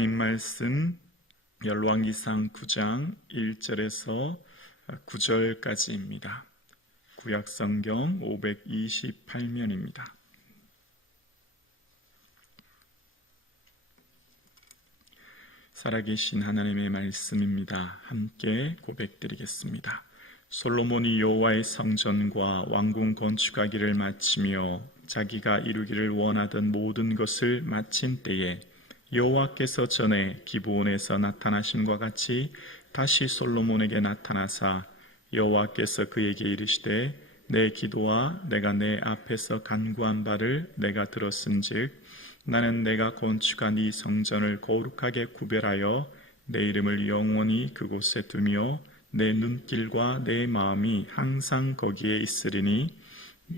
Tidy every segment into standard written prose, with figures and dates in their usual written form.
하나님 말씀 열왕기상 9장 1절에서 9절까지입니다. 구약성경 528면입니다. 살아계신 하나님의 말씀입니다. 함께 고백드리겠습니다. 솔로몬이 여호와의 성전과 왕궁 건축하기를 마치며 자기가 이루기를 원하던 모든 것을 마친 때에 여호와께서 전에 기브온에서 나타나심과 같이 다시 솔로몬에게 나타나사 여호와께서 그에게 이르시되 내 기도와 내가 내 앞에서 간구한 바를 내가 들었은즉 나는 내가 건축한 이 성전을 거룩하게 구별하여 내 이름을 영원히 그곳에 두며 내 눈길과 내 마음이 항상 거기에 있으리니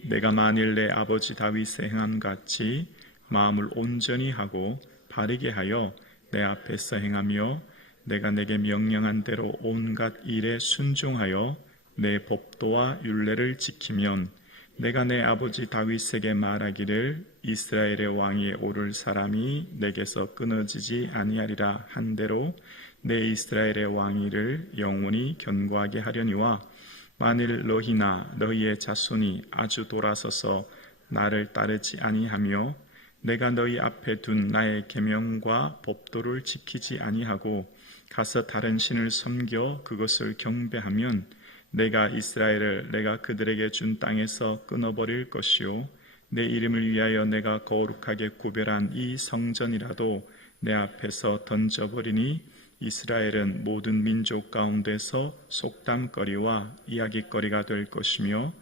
내가 만일 내 아버지 다윗의 행함 같이 마음을 온전히 하고 바르게 하여 내 앞에서 행하며 내가 내게 명령한 대로 온갖 일에 순종하여 내 법도와 율례를 지키면 내가 내 아버지 다윗에게 말하기를 이스라엘의 왕위에 오를 사람이 내게서 끊어지지 아니하리라 한 대로 내 이스라엘의 왕위를 영원히 견고하게 하려니와 만일 너희나 너희의 자손이 아주 돌아서서 나를 따르지 아니하며 내가 너희 앞에 둔 나의 계명과 법도를 지키지 아니하고 가서 다른 신을 섬겨 그것을 경배하면 내가 이스라엘을 내가 그들에게 준 땅에서 끊어버릴 것이요 내 이름을 위하여 내가 거룩하게 구별한 이 성전이라도 내 앞에서 던져버리니 이스라엘은 모든 민족 가운데서 속담거리와 이야기거리가 될 것이며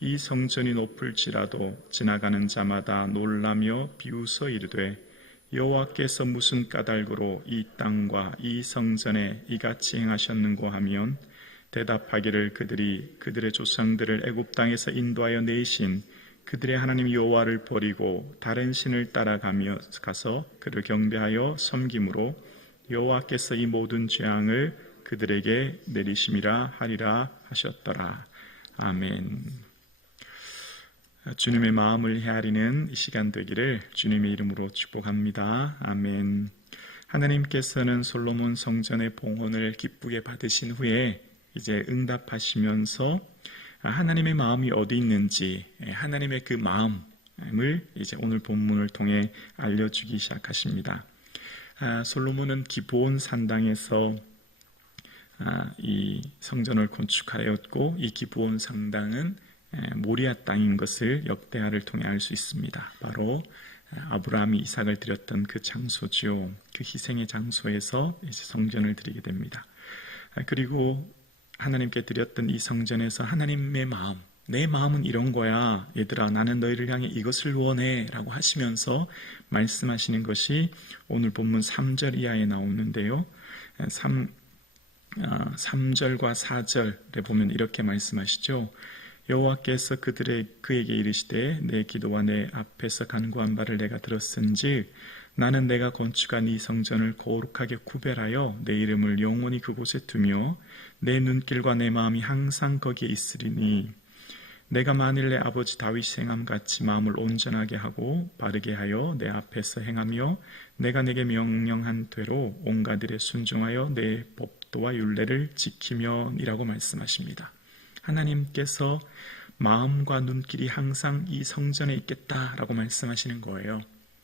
이 성전이 높을지라도 지나가는 자마다 놀라며 비웃어 이르되 여호와께서 무슨 까닭으로 이 땅과 이 성전에 이같이 행하셨는고 하면 대답하기를 그들이 그들의 조상들을 애굽 땅에서 인도하여 내신 그들의 하나님 여호와를 버리고 다른 신을 따라가며 가서 그를 경배하여 섬김으로 여호와께서 이 모든 재앙을 그들에게 내리심이라 하리라 하셨더라. 아멘. 주님의 마음을 헤아리는 이 시간 되기를 주님의 이름으로 축복합니다. 아멘. 하나님께서는 솔로몬 성전의 봉헌을 기쁘게 받으신 후에 이제 응답하시면서 하나님의 마음이 어디 있는지 하나님의 그 마음을 이제 오늘 본문을 통해 알려주기 시작하십니다. 솔로몬은 기브온 산당에서 이 성전을 건축하였고 이 기브온 산당은 모리아 땅인 것을 역대하를 통해 알 수 있습니다. 바로 아브라함이 이삭을 드렸던 그 장소지요. 그 희생의 장소에서 이제 성전을 드리게 됩니다. 그리고 하나님께 드렸던 이 성전에서 하나님의 마음, 내 마음은 이런 거야. 얘들아, 나는 너희를 향해 이것을 원해 라고 하시면서 말씀하시는 것이 오늘 본문 3절 이하에 나오는데요. 3절과 4절에 보면 이렇게 말씀하시죠. 여호와께서 그에게 이르시되 내 기도와 내 앞에서 간구한 바를 내가 들었은즉 나는 내가 건축한 이 성전을 거룩하게 구별하여 내 이름을 영원히 그곳에 두며 내 눈길과 내 마음이 항상 거기에 있으리니 내가 만일 내 아버지 다윗의 행함 같이 마음을 온전하게 하고 바르게 하여 내 앞에서 행하며 내가 내게 명령한 대로 온갖 일에 순종하여 내 법도와 율례를 지키면이라고 말씀하십니다. 하나님께서 마음과 눈길이 항상 이 성전에 있겠다라고 말씀하시는 거예요.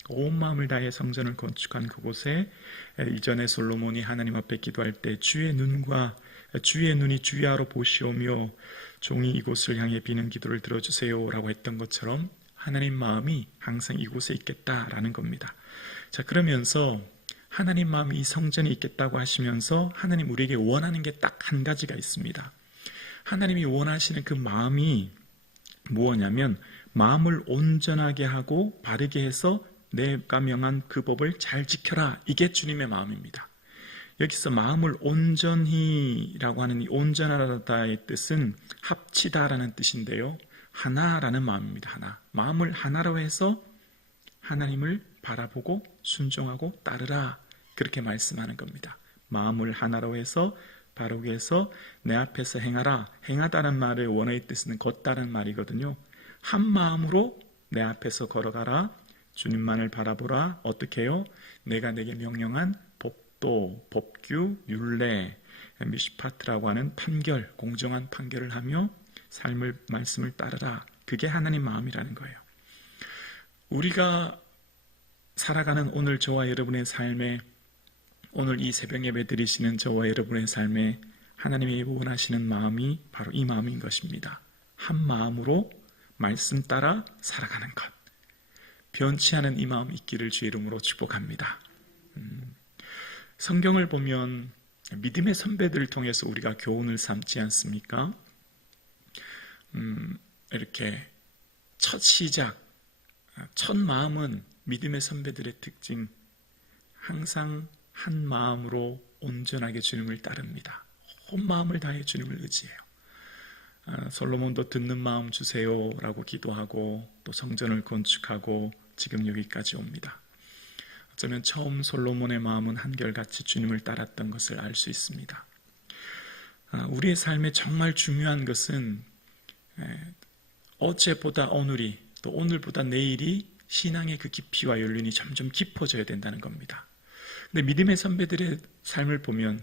온 마음을 다해 성전을 건축한 그곳에 이전에 솔로몬이 하나님 앞에 기도할 때 주의 눈이 주야로 보시오며 종이 이곳을 향해 비는 기도를 들어주세요 라고 했던 것처럼 하나님 마음이 항상 이곳에 있겠다라는 겁니다. 자, 그러면서 하나님 마음이 이 성전에 있겠다고 하시면서 하나님 우리에게 원하는 게 딱 한 가지가 있습니다. 하나님이 원하시는 그 마음이 무엇냐면 마음을 온전하게 하고 바르게 해서 내가 명한 그 법을 잘 지켜라. 이게 주님의 마음입니다. 여기서 마음을 온전히라고 하는 이 온전하다의 뜻은 합치다라는 뜻인데요. 하나라는 마음입니다. 하나. 마음을 하나로 해서 하나님을 바라보고 순종하고 따르라. 그렇게 말씀하는 겁니다. 마음을 하나로 해서 바르게 해서 내 앞에서 행하라. 행하다는 말의 원어의 뜻은 걷다는 말이거든요. 한 마음으로 내 앞에서 걸어가라. 주님만을 바라보라. 어떻게 해요? 내가 내게 명령한 법도, 법규, 율례, 미시파트라고 하는 판결, 공정한 판결을 하며 삶을, 말씀을 따르라. 그게 하나님 마음이라는 거예요. 우리가 살아가는 오늘 저와 여러분의 삶에, 오늘 이 새벽 예배 드리시는 저와 여러분의 삶에 하나님이 원하시는 마음이 바로 이 마음인 것입니다. 한 마음으로 말씀 따라 살아가는 것. 변치 않은 이 마음 있기를 주의 이름으로 축복합니다. 성경을 보면 믿음의 선배들을 통해서 우리가 교훈을 삼지 않습니까? 이렇게 첫 시작, 첫 마음은 믿음의 선배들의 특징, 항상 한 마음으로 온전하게 주님을 따릅니다. 온 마음을 다해 주님을 의지해요. 솔로몬도 듣는 마음 주세요 라고 기도하고 또 성전을 건축하고 지금 여기까지 옵니다. 어쩌면 처음 솔로몬의 마음은 한결같이 주님을 따랐던 것을 알 수 있습니다. 우리의 삶에 정말 중요한 것은 어제보다 오늘이, 또 오늘보다 내일이 신앙의 그 깊이와 연륜이 점점 깊어져야 된다는 겁니다. 근데 믿음의 선배들의 삶을 보면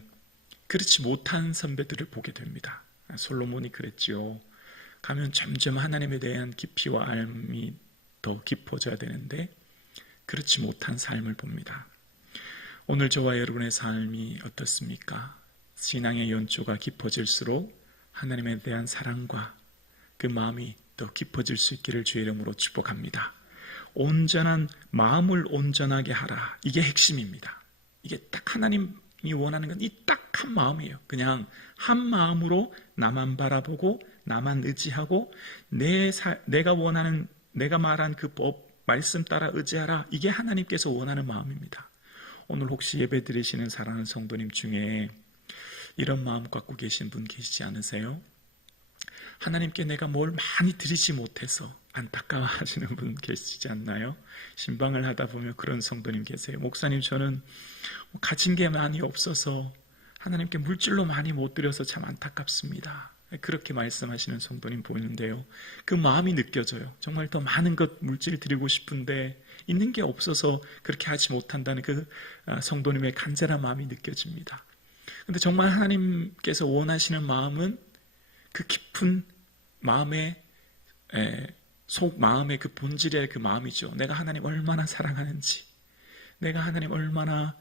그렇지 못한 선배들을 보게 됩니다. 솔로몬이 그랬지요. 가면 점점 하나님에 대한 깊이와 알미 더 깊어져야 되는데 그렇지 못한 삶을 봅니다. 오늘 저와 여러분의 삶이 어떻습니까? 신앙의 연조가 깊어질수록 하나님에 대한 사랑과 그 마음이 더 깊어질 수 있기를 주의 이름으로 축복합니다. 온전한 마음을 온전하게 하라. 이게 핵심입니다. 이게 딱 하나님이 원하는 건 이 딱 한 마음이에요. 그냥 한 마음으로 나만 바라보고 나만 의지하고 내가 원하는, 내가 말한 그 법, 말씀 따라 의지하라. 이게 하나님께서 원하는 마음입니다. 오늘 혹시 예배 드리시는 사랑하는 성도님 중에 이런 마음 갖고 계신 분 계시지 않으세요? 하나님께 내가 뭘 많이 드리지 못해서 안타까워하시는 분 계시지 않나요? 신방을 하다 보면 그런 성도님 계세요. 목사님, 저는 가진 게 많이 없어서 하나님께 물질로 많이 못 드려서 참 안타깝습니다. 그렇게 말씀하시는 성도님 보이는데요. 그 마음이 느껴져요. 정말 더 많은 것 물질 드리고 싶은데 있는 게 없어서 그렇게 하지 못한다는 그 성도님의 간절한 마음이 느껴집니다. 그런데 정말 하나님께서 원하시는 마음은 그 깊은 마음의 속 마음의 그 본질의 그 마음이죠. 내가 하나님 얼마나 사랑하는지, 내가 하나님 얼마나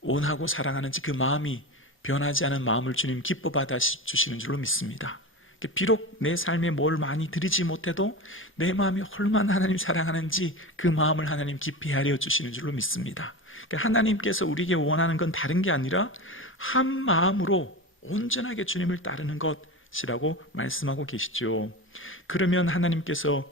원하고 사랑하는지 그 마음이 변하지 않은 마음을 주님 기뻐 받아 주시는 줄로 믿습니다. 비록 내 삶에 뭘 많이 드리지 못해도 내 마음이 얼마나 하나님 사랑하는지 그 마음을 하나님 깊이 알려 주시는 줄로 믿습니다. 하나님께서 우리에게 원하는 건 다른 게 아니라 한 마음으로 온전하게 주님을 따르는 것이라고 말씀하고 계시죠. 그러면 하나님께서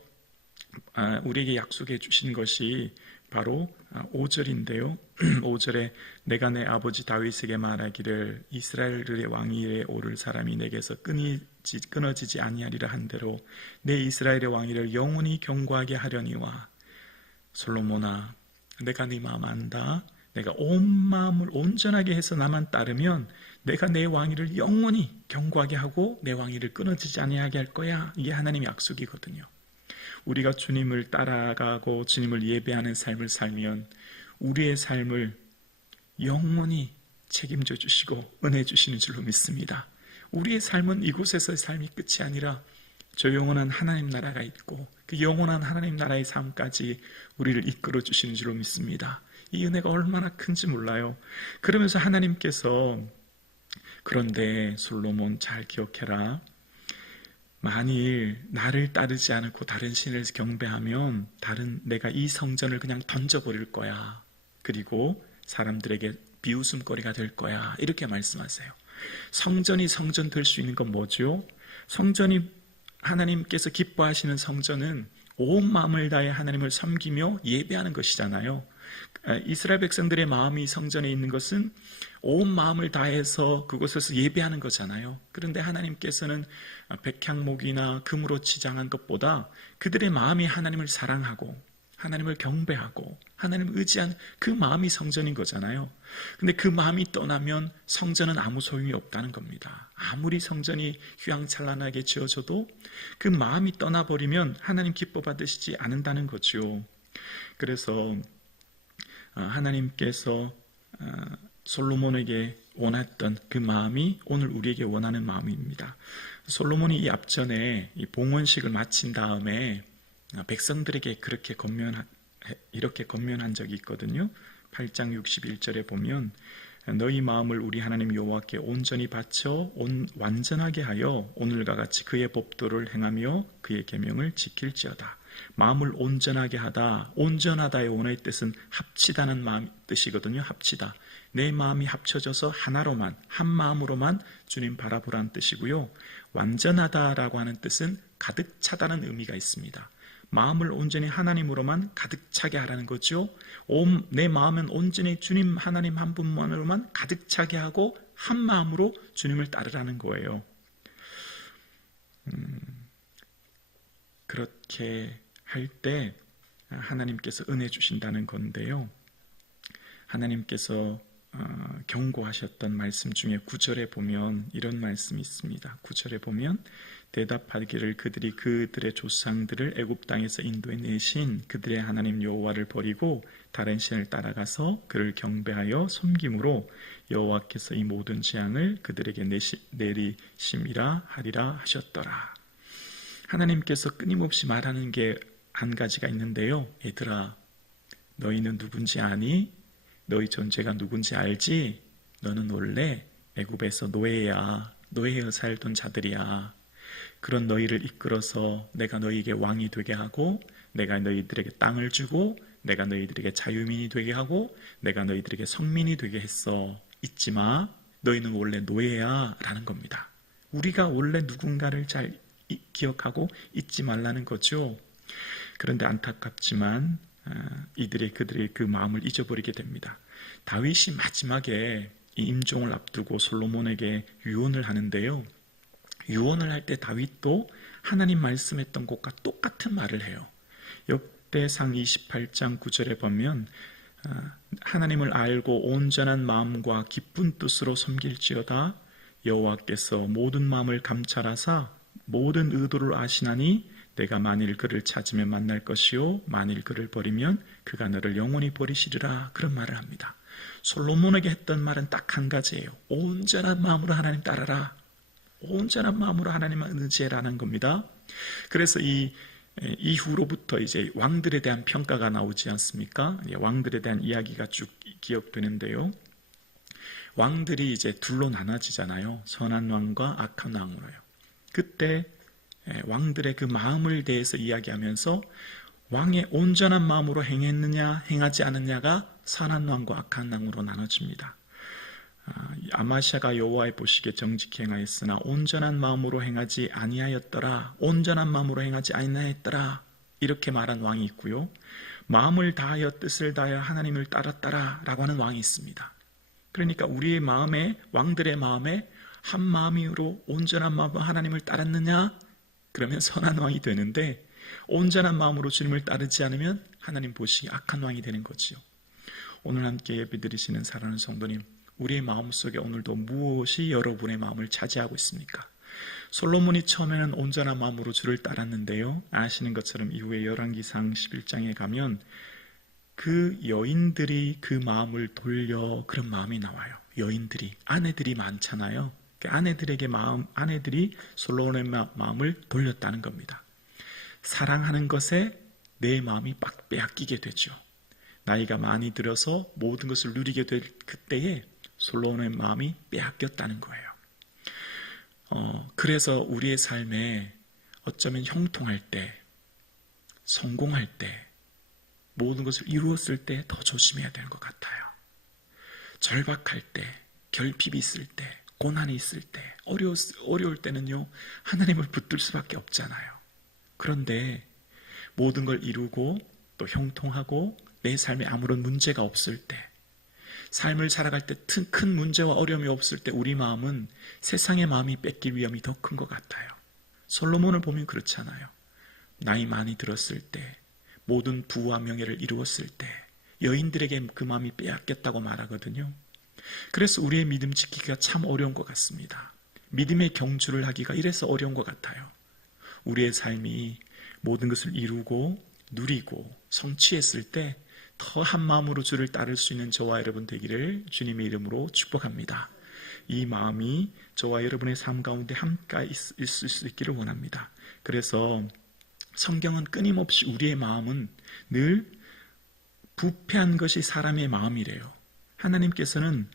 우리에게 약속해 주신 것이 바로 5절인데요. 5절에 내가 내 아버지 다윗에게 말하기를 이스라엘의 왕위에 오를 사람이 내게서 끊어지지 아니하리라 한 대로 내 이스라엘의 왕위를 영원히 경고하게 하려니와 솔로몬아, 내가 네 마음 안다. 내가 온 마음을 온전하게 해서 나만 따르면 내가 내 왕위를 영원히 경고하게 하고 내 왕위를 끊어지지 아니하게 할 거야. 이게 하나님의 약속이거든요. 우리가 주님을 따라가고 주님을 예배하는 삶을 살면 우리의 삶을 영원히 책임져 주시고 은혜 주시는 줄로 믿습니다. 우리의 삶은 이곳에서의 삶이 끝이 아니라 저 영원한 하나님 나라가 있고 그 영원한 하나님 나라의 삶까지 우리를 이끌어 주시는 줄로 믿습니다. 이 은혜가 얼마나 큰지 몰라요. 그러면서 하나님께서 그런데 솔로몬 잘 기억해라. 만일 나를 따르지 않고 다른 신을 경배하면 내가 이 성전을 그냥 던져버릴 거야. 그리고 사람들에게 비웃음거리가 될 거야. 이렇게 말씀하세요. 성전이 성전 될 수 있는 건 뭐죠? 성전이 하나님께서 기뻐하시는 성전은 온 마음을 다해 하나님을 섬기며 예배하는 것이잖아요. 이스라엘 백성들의 마음이 성전에 있는 것은 온 마음을 다해서 그곳에서 예배하는 거잖아요. 그런데 하나님께서는 백향목이나 금으로 치장한 것보다 그들의 마음이 하나님을 사랑하고 하나님을 경배하고 하나님을 의지한 그 마음이 성전인 거잖아요. 근데 그 마음이 떠나면 성전은 아무 소용이 없다는 겁니다. 아무리 성전이 휘황찬란하게 지어져도 그 마음이 떠나버리면 하나님 기뻐 받으시지 않는다는 거죠. 그래서 하나님께서 솔로몬에게 원했던 그 마음이 오늘 우리에게 원하는 마음입니다. 솔로몬이 이 앞전에 이 봉헌식을 마친 다음에 백성들에게 이렇게 권면한 적이 있거든요. 8장 61절에 보면 너희 마음을 우리 하나님 여호와께 온전히 바쳐 완전하게 하여 오늘과 같이 그의 법도를 행하며 그의 계명을 지킬지어다. 마음을 온전하게 하다. 온전하다의 원어의 뜻은 합치다는 뜻이거든요. 합치다. 내 마음이 합쳐져서 하나로만, 한 마음으로만 주님 바라보라는 뜻이고요. 완전하다라고 하는 뜻은 가득 차다는 의미가 있습니다. 마음을 온전히 하나님으로만 가득 차게 하라는 거죠. 내 마음은 온전히 주님 하나님 한 분만으로만 가득 차게 하고 한 마음으로 주님을 따르라는 거예요. 그렇게 할 때 하나님께서 은혜 주신다는 건데요. 하나님께서 경고하셨던 말씀 중에 9절에 보면 이런 말씀이 있습니다. 9절에 보면 대답하기를 그들이 그들의 조상들을 애굽 땅에서 인도해 내신 그들의 하나님 여호와를 버리고 다른 신을 따라가서 그를 경배하여 섬김으로 여호와께서 이 모든 재앙을 그들에게 내리심이라 하리라 하셨더라. 하나님께서 끊임없이 말하는 게 한 가지가 있는데요. 얘들아, 너희는 누군지 아니? 너희 존재가 누군지 알지? 너는 원래 애굽에서 노예야. 노예여 살던 자들이야. 그런 너희를 이끌어서 내가 너희에게 왕이 되게 하고 내가 너희들에게 땅을 주고 내가 너희들에게 자유민이 되게 하고 내가 너희들에게 성민이 되게 했어. 잊지 마. 너희는 원래 노예야 라는 겁니다. 우리가 원래 누군가를 잘 기억하고 잊지 말라는 거죠. 그런데 안타깝지만 그들의 그 마음을 잊어버리게 됩니다. 다윗이 마지막에 이 임종을 앞두고 솔로몬에게 유언을 하는데요. 유언을 할 때 다윗도 하나님 말씀했던 것과 똑같은 말을 해요. 역대상 28장 9절에 보면 하나님을 알고 온전한 마음과 기쁜 뜻으로 섬길지어다. 여호와께서 모든 마음을 감찰하사 모든 의도를 아시나니 내가 만일 그를 찾으면 만날 것이요 만일 그를 버리면 그가 너를 영원히 버리시리라. 그런 말을 합니다. 솔로몬에게 했던 말은 딱 한 가지예요. 온전한 마음으로 하나님 따라라. 온전한 마음으로 하나님을 의지해라는 겁니다. 그래서 이 이후로부터 이제 왕들에 대한 평가가 나오지 않습니까? 왕들에 대한 이야기가 쭉 기억되는데요. 왕들이 이제 둘로 나눠지잖아요. 선한 왕과 악한 왕으로요. 그때 왕들의 그 마음을 대해서 이야기하면서 왕의 온전한 마음으로 행했느냐 행하지 않느냐가 선한 왕과 악한 왕으로 나눠집니다. 아마샤가 여호와의 보시기에 정직히 행하였으나 온전한 마음으로 행하지 아니하였더라. 온전한 마음으로 행하지 아니하였더라. 이렇게 말한 왕이 있고요. 마음을 다하여 뜻을 다하여 하나님을 따랐더라 라고 하는 왕이 있습니다. 그러니까 우리의 마음에, 왕들의 마음에 한 마음으로 온전한 마음으로 하나님을 따랐느냐? 그러면 선한 왕이 되는데 온전한 마음으로 주님을 따르지 않으면 하나님 보시기에 악한 왕이 되는 거지요. 오늘 함께 예배드리시는 사랑하는 성도님, 우리의 마음속에 오늘도 무엇이 여러분의 마음을 차지하고 있습니까? 솔로몬이 처음에는 온전한 마음으로 주를 따랐는데요. 아시는 것처럼 이후에 열왕기상 11장에 가면 그 여인들이 그 마음을 돌려 그런 마음이 나와요. 여인들이, 아내들이 많잖아요. 아내들이 솔로몬의 마음을 돌렸다는 겁니다. 사랑하는 것에 내 마음이 빡 빼앗기게 되죠. 나이가 많이 들어서 모든 것을 누리게 될 그때에 솔로몬의 마음이 빼앗겼다는 거예요. 그래서 우리의 삶에 어쩌면 형통할 때, 성공할 때, 모든 것을 이루었을 때 더 조심해야 되는 것 같아요. 절박할 때, 결핍이 있을 때, 고난이 있을 때, 어려울 때는요, 하나님을 붙들 수밖에 없잖아요. 그런데 모든 걸 이루고 또 형통하고 내 삶에 아무런 문제가 없을 때, 삶을 살아갈 때 큰 문제와 어려움이 없을 때 우리 마음은 세상의 마음이 뺏길 위험이 더 큰 것 같아요. 솔로몬을 보면 그렇잖아요. 나이 많이 들었을 때, 모든 부와 명예를 이루었을 때 여인들에게 그 마음이 빼앗겼다고 말하거든요. 그래서 우리의 믿음 지키기가 참 어려운 것 같습니다. 믿음의 경주를 하기가 이래서 어려운 것 같아요. 우리의 삶이 모든 것을 이루고 누리고 성취했을 때 더 한 마음으로 주를 따를 수 있는 저와 여러분 되기를 주님의 이름으로 축복합니다. 이 마음이 저와 여러분의 삶 가운데 함께 있을 수 있기를 원합니다. 그래서 성경은 끊임없이 우리의 마음은 늘 부패한 것이 사람의 마음이래요. 하나님께서는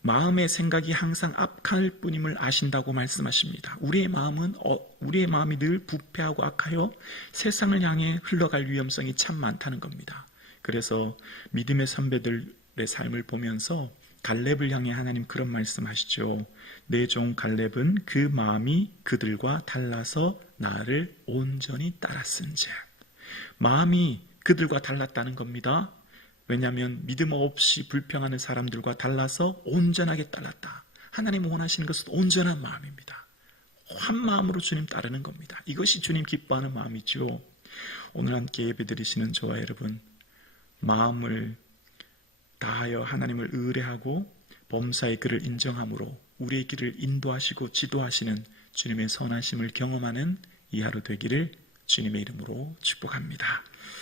마음의 생각이 항상 악할 뿐임을 아신다고 말씀하십니다. 우리의 마음이 늘 부패하고 악하여 세상을 향해 흘러갈 위험성이 참 많다는 겁니다. 그래서 믿음의 선배들의 삶을 보면서 갈렙을 향해 하나님 그런 말씀하시죠. 내 종 갈렙은 그 마음이 그들과 달라서 나를 온전히 따랐은즉. 마음이 그들과 달랐다는 겁니다. 왜냐하면 믿음 없이 불평하는 사람들과 달라서 온전하게 따랐다. 하나님 원하시는 것은 온전한 마음입니다. 한 마음으로 주님 따르는 겁니다. 이것이 주님 기뻐하는 마음이죠. 오늘 함께 예배드리시는 저와 여러분, 마음을 다하여 하나님을 의뢰하고 범사의 그를 인정함으로 우리의 길을 인도하시고 지도하시는 주님의 선하심을 경험하는 이 하루 되기를 주님의 이름으로 축복합니다.